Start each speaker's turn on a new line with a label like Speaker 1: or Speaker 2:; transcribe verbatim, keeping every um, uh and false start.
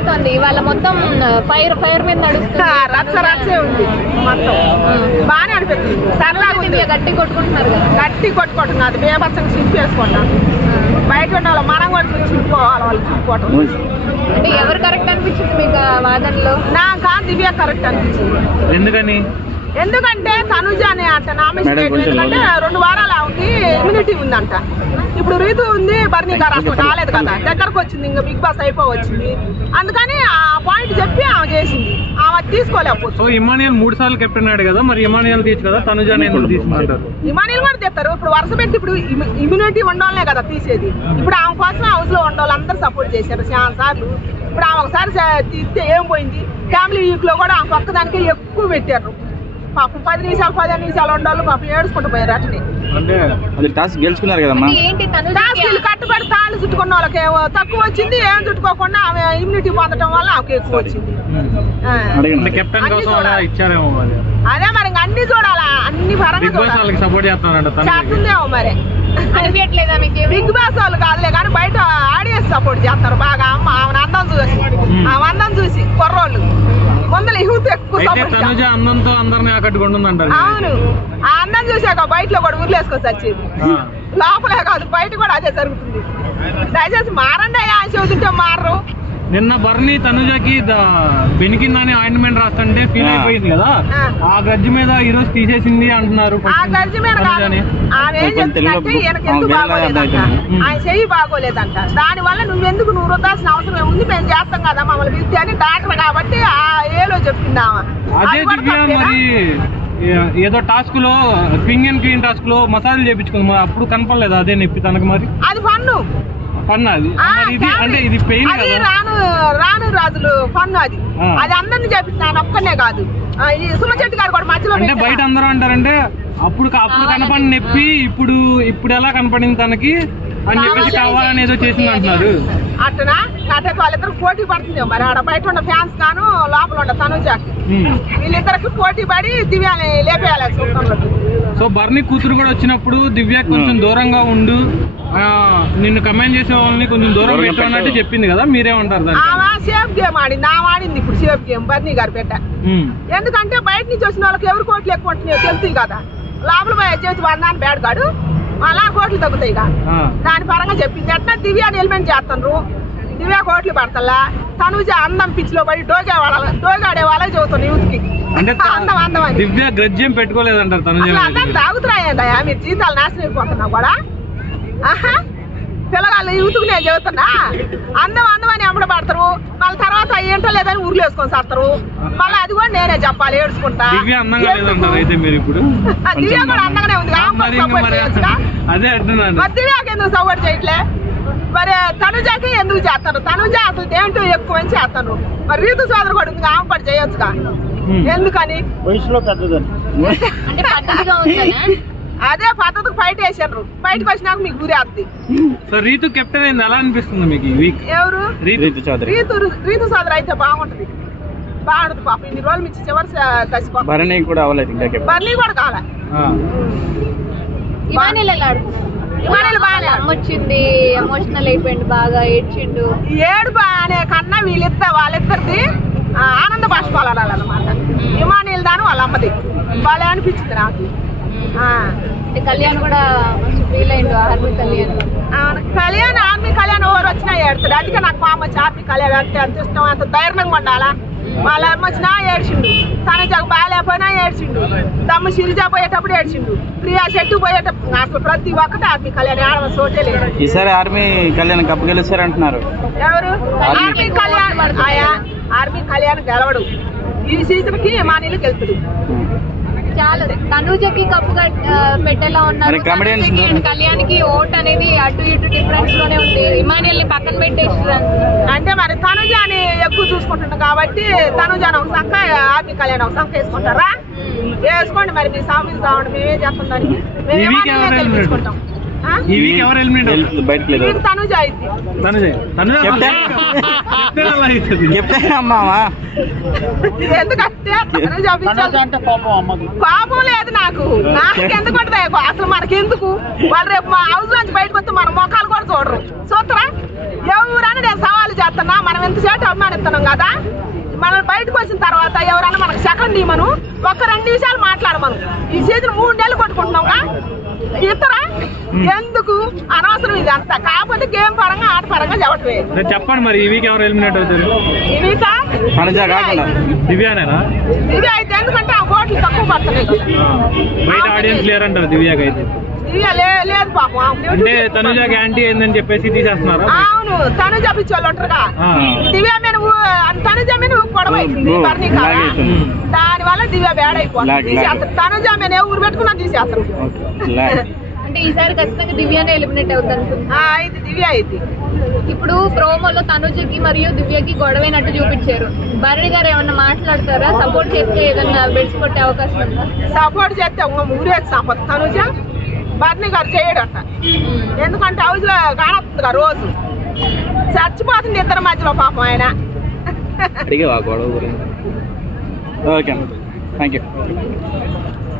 Speaker 1: నడుస్తుంది ఇవాళ మొత్తం ఫైర్ ఫైర్ మీద నడుస్తుంది
Speaker 2: రచ్చ రచ్చే ఉంది మొత్తం బాగానే అనిపిస్తుంది సరళంగా
Speaker 1: గట్టి కొట్టుకుంటున్నారు కదా
Speaker 2: గట్టి కొట్టుకుంటున్నారు అది బేబచ్చంగా చింపి వేసుకుంటాం బయట ఉన్న వాళ్ళు మనం కూడా చింపుకోవాలి వాళ్ళు చింపుకోవటం
Speaker 1: అంటే ఎవరు కరెక్ట్ అనిపించింది మీకు వాదనలో
Speaker 2: నాకా దివ్య కరెక్ట్ అనిపించింది
Speaker 3: ఎందుకని
Speaker 2: ఎందుకంటే తనుజ అనే అంట నామినేషన్ ఎందుకంటే రెండు వారాలు ఆమెకి ఇమ్యూనిటీ ఉందంట ఇప్పుడు రీతు ఉంది బర్నీ గారు అసలు కాలేదు కదా దగ్గరకు వచ్చింది ఇంకా బిగ్ బాస్ అయిపోవచ్చింది అందుకని ఆ పాయింట్ చెప్పి ఆమె చేసింది ఆమె తీసుకోలేకపోతుంది
Speaker 3: సో ఇమానియల్ మూడు సార్లు కెప్టెన్ అయ్యాడు కదా మరి ఇమానియల్ తీసు కదా తనుజ ఎందుకు తీసుకుంటారు
Speaker 2: ఇమానియల్ కూడా తెస్తారు ఇప్పుడు వరుస పెట్టి ఇప్పుడు ఇమ్యూనిటీ ఉండాలనే కదా తీసేది ఇప్పుడు ఆమె కోసం హౌస్ లో ఉండాలి అందరు సపోర్ట్ చేశారు చాలా సార్లు ఇప్పుడు ఆమె ఒకసారి తీస్తే ఏం పోయింది ఫ్యామిలీ వీక్ లో కూడా ఆమె ఒక్కదానికే ఎక్కువ పెట్టారు పాపం పది నిమిషాలు పదిహేను నిమిషాలు ఉండాలి పాపం ఏడుచుకుంటూ పోయారు అట్లనే
Speaker 4: అంటే టాస్క్ గెలుచుకున్నారు కదమ్మా
Speaker 2: టాస్క్లు కట్టుబడి తాళ్ళు చుట్టుకున్న వాళ్ళకి తక్కువ వచ్చింది ఏం చుట్టుకోకుండా ఆమె ఇమ్యూనిటీ పొందడం వల్ల ఆమెకి ఎక్కువ వచ్చింది అదే మరి ఇంకా అన్ని చూడాలా అన్ని పరంగా
Speaker 3: సపోర్ట్
Speaker 2: చేస్తుందేమో మరి
Speaker 1: అనిపించట్లేదా మీకు
Speaker 2: బిగ్ బాస్ వాళ్ళు కాదులే కానీ బయట ఆడియన్స్ సపోర్ట్ చేస్తారు బాగా అమ్మ ఆమె అందం చూసి ఆమె అందం చూసి కుర్రోళ్ళు ముందర యూత్ ఎక్కువ సపోర్ట్
Speaker 3: అందంతో అందరినీ ఆకట్టుకుంటుందంటారు
Speaker 2: అవును ఆ అందం చూసాక బయటలో కూడా ఊర్లేసుకొచ్చి వచ్చేది లోపలే కాదు బయట కూడా అదే జరుగుతుంది దయచేసి మారండి అయ్యా అని చెబుతుంటే మారరు
Speaker 3: నిన్న బర్నీ తనుజకి బెనికిందని ఆయింట్మెంట్ రాస్తుంటే ఫీల్ అయిపోయింది కదా ఆ గజ్జి మీద ఈ రోజు తీసేసింది అంటున్నారు
Speaker 2: ఆ గజ్జి మీద ఆమె ఏం చెప్తుందంటే ఈయనకి ఎందుకు బాగోలేదంట ఆయన చెయ్యి బాగోలేదంట దాని వల్ల నువ్వెందుకు నువ్వు వృద్ధాల్సిన అవసరం ఏముంది మేము చేస్తాం కదా మమ్మల్ని పిలిచి అని డాక్టర్ కాబట్టి ఆ ఏలో చెప్పిందామా
Speaker 3: అదే దివ్య మరి ఏదో టాస్క్ లో క్వింగ్ అండ్ క్వీన్ టాస్క్ లో మసాజ్ చేయించుకుంది మరి అప్పుడు కనపడలేదు అదే నొప్పి తనకు మరి
Speaker 2: అది పన్ను
Speaker 3: పన్ను అది ఇది అంటే ఇది పెయిన్
Speaker 2: అది రాను రాను రాజులు పన్ను అది అది అందరిని చేపిస్తున్నాను ఒక్కనే కాదు ఈ సుమచెట్టి గారు కూడా మధ్యలో
Speaker 3: అంటే బయట అందరూ అంటారంటే అప్పుడు అప్పుడు కనపడిన నొప్పి ఇప్పుడు ఇప్పుడు ఎలా కనపడింది తనకి అని చెప్పేసి కావాలని ఏదో చేసింది అంటున్నారు
Speaker 2: అట్టనా అట్టే వాళ్ళిద్దరు పోటీ పడుతుంది మరి ఆడ బయట ఉన్న ఫ్యాన్స్ గాను లోపల ఉండ తనుజాకి వీళ్ళిద్దరికి పోటీ పడి దివ్యాని లేపేయాలి చూడంలోకి
Speaker 3: సో బర్నీ కూతురు కూడా వచ్చినప్పుడు దివ్య కొంచెం దూరంగా ఉండు నిన్ను కమెంట్ చేసే వాళ్ళని కొంచెం దూరం పెట్టాలంటే చెప్పింది కదా మీరేమంటారు
Speaker 2: ఆమె సేఫ్ గేమ్ ఆడింది ఆమె ఆడింది ఇప్పుడు సేఫ్ గేమ్ బర్నీ గారు పెట్ట ఎందుకంటే బయట నుంచి వచ్చిన వాళ్ళకి ఎవరు కోట్లు ఎక్కువ ఉంటున్నాయో తెలుసు కదా లోపల పోయి చేతి వందాన్ని బ్యాడ్ కాడు అలా కోట్లు తగ్గుతాయి కదా దాని పరంగా చెప్పింది ఎట్లా దివ్యాని ఎలిమెంట్ చేస్తున్నారు దివ్య కోట్లు పడతల్లా తనుజ అందం పిచ్చిలో పడి డోగా వాడాలి డోగాడే వాళ్ళకి చదువుతాను యూత్ కి అందం అందం అని
Speaker 3: దివ్య గ్రజ్యం పెట్టుకోలేదంటారు
Speaker 2: అందం తాగుతున్నాయా మీరు జీతాలు నాశనం అయిపోతున్నా కూడా ఆహా పిల్లగాళ్ళు యూత్కి నేను చెబుతున్నా అందం అందం అని అమ్మడ పడతారు మళ్ళీ తర్వాత ఏంటో లేదని ఊర్లు వేసుకొని సాస్తారు మళ్ళీ అది కూడా నేనే చెప్పాలి ఏడ్చుకుంటా దివ్య కూడా అందంగానే ఉంది దివ్యాకి ఎందుకు సపోర్ట్ చేయట్లే మరి తనుజాకి ఎందుకు చేస్తారు తనుజ అసలు ఏంటో ఎక్కువ అని చేస్తాను మరి రీతు సోదరు కూడా ఉంది ఆమె కూడా చేయొచ్చుగా ఎందుకని
Speaker 4: వయసులో పెద్దదని
Speaker 2: అదే పద్ధతికి బయట వేసారు బయటకు వచ్చినాక మీకు గురి వస్తుంది
Speaker 3: సో రీతు కెప్టెన్ అయింది ఎలా అనిపిస్తుంది మీకు వీక్
Speaker 2: ఎవరు
Speaker 3: రీతు చౌదరి
Speaker 2: రీతు రీతు సోదరు అయితే బాగుంటది బాగుంటది పాప ఇన్ని రోజులు మించి చివరి కలిసిపోతుంది
Speaker 4: బర్నీ కూడా అవ్వలేదు ఇంకా
Speaker 2: బర్నీ కూడా కావాలి
Speaker 1: ఇమానియల్ బాగా వచ్చింది ఎమోషనల్ అయిపోయింది బాగా ఏడ్చిండు
Speaker 2: ఏడు అనే కన్నా వీళ్ళిద్దరు వాళ్ళిద్దరిది ఆనంద బాష్పాలన్నమాట ఇమానియల్ దాని వాళ్ళ అమ్మది వాళ్ళే అనిపించింది నాకు
Speaker 1: కళ్యాణ్ కూడా ఫీల్ అయిండు ఆర్మీ కళ్యాణ్
Speaker 2: కళ్యాణ్ ఆర్మీ కళ్యాణ్ ఎవరు వచ్చినా ఏడుతాడు అందుకే నాకు మా అమ్మ వచ్చి ఆర్మీ కళ్యాణ్ అంటే అంత ఇష్టం అంత ధైర్యంగా ఉండాలా వాళ్ళ అమ్మ వచ్చినా ఏడ్చిండు తనజాకు బాగాలేకపోయినా ఏడ్చిండు తమ్ము శిరిజ పోయేటప్పుడు ఏడ్చిండు ప్రియా చెట్టు పోయేటప్పుడు అసలు ప్రతి ఒక్కటి ఆర్మీ కళ్యాణ్ ఆడవ చోటే లేదు
Speaker 4: ఈసారి ఆర్మీ కళ్యాణ్ కప్పు గెలుస్తారు అంటున్నారు
Speaker 2: ఎవరు ఆర్మీ కళ్యాణ్ ఆయా ఆర్మీ కళ్యాణ్ గెలవడు ఈ సీజన్ కి మానీలు గెలుతుంది
Speaker 1: చాలా తనుజకి కప్పు పెట్టేలా ఉన్నారు కళ్యాణ్కి ఓట్ అనేది అటు ఇటు డిఫరెన్స్ లోనే ఉంది ఇమానియల్ ని పక్కన పెట్టేసి
Speaker 2: అంటే మరి తనుజాని ఎక్కువ చూసుకుంటున్నాం కాబట్టి తనుజాని ఒక సంఖ ఆర్మీ కళ్యాణ్ ఒక సంఖ వేసుకుంటారా వేసుకోండి మరి మీ సాగులు కావండి మేమేం చేస్తాం దానికి మేము గెలిపించుకుంటాం ఆ?
Speaker 3: ఈ వీక్ ఎవరు ఎలిమినేట్ అవుతారు?
Speaker 4: బయటకు లేదు
Speaker 2: వీడు తనుజ అయింది.
Speaker 3: తనుజ తనుజ
Speaker 4: కెప్టెన్.
Speaker 3: కెప్టెన్ అలా అవుతుంది.
Speaker 4: చెప్తే అమ్మావా
Speaker 2: ఎందుకంటే తనుజ పిచ్చోళ్ళు. కోపం లేదు నాకు నాకు ఎందుకు ఉంటుంది అసలు మనకెందుకు వాళ్ళు రేపు మా హౌస్ నుంచి బయటకు వస్తే మన మొఖాలు కూడా చూడరు చూస్తారా ఎవరన్నా నేను సవాలు చేస్తున్నా మనం ఎంతసేపు అభిమానిస్తున్నాం కదా మనం బయటకు వచ్చిన తర్వాత ఎవరన్నా మనకు సెకండ్ ఇవ్వను ఒక్క రెండు నిమిషాలు మాట్లాడమను ఈ చేతులు మూడు నెలలు కొట్టుకుంటున్నావుగా ఇస్తారా ఎందుకు అనవసరం ఇది అంతా కాకపోతే గేమ్ పరంగా ఆట పరంగా చెప్పటమే
Speaker 3: రేపు చెప్పండి మరి ఈ వీక్ ఎవరు ఎలిమినేట్ అవుతారు?
Speaker 2: ఇవి
Speaker 4: తనుజ కాకుండా
Speaker 3: దివ్యానేనా?
Speaker 2: ఇవి అయితే ఎందుకంటే ఆ ఓట్లు తక్కువ పడుతున్నాయి
Speaker 3: ఆ. బయట ఆడియన్స్ లేరంటారు దివ్యాకి అయితే.
Speaker 2: ఇవి లే- లేదు పాపం
Speaker 3: అంటే తనుజ యాంటీ అయిందని చెప్పేసి తీసేస్తున్నారా?
Speaker 2: అవును తనుజ పిచ్చోళ్ళు ఉంటారుగా
Speaker 3: ఆ.
Speaker 2: దివ్య మీద ఊ- తనుజ మీద గొడవ అవుతుంది
Speaker 4: ఓ,
Speaker 2: బర్నీ కాడ.
Speaker 4: లాగే అవుతుంది.
Speaker 2: దాని వల్ల దివ్య బ్యాడ్ అయిపోతుంది
Speaker 4: లాగే,
Speaker 2: తీసేస్తారు తనుజ మీద ఏ ఊరు పెట్టుకున్నా తీసేస్తారు
Speaker 4: ఓకే. లే-
Speaker 1: అంటే ఈసారి ఖచ్చితంగా దివ్యానే ఎలిమినేట్ అవుతుంది అనుకుంటున్నా.
Speaker 2: ఆ, ఇది దివ్య అయింది
Speaker 1: ఇప్పుడు ప్రోమోలో తనుజకి మరియు దివ్యకి గొడవైనట్టు చూపించారు. భరణి గారు ఏమన్నా మాట్లాడతారా? సపోర్ట్ చేస్తే ఏదన్నా బెడ్స్ కొట్టే అవకాశం ఉందా?
Speaker 2: సపోర్ట్ చేస్తే ఊరేది సంపద తనుజ బర్నీ గారు చేయడట ఎందుకంటే హౌస్ లో కానొస్తుందిగా రోజు చచ్చిపోతుంది ఇద్దరి మధ్యలో పాపం ఆయన
Speaker 4: అడిగేవా గొడవ గురించి? ఓకే అమ్మ థ్యాంక్ యూ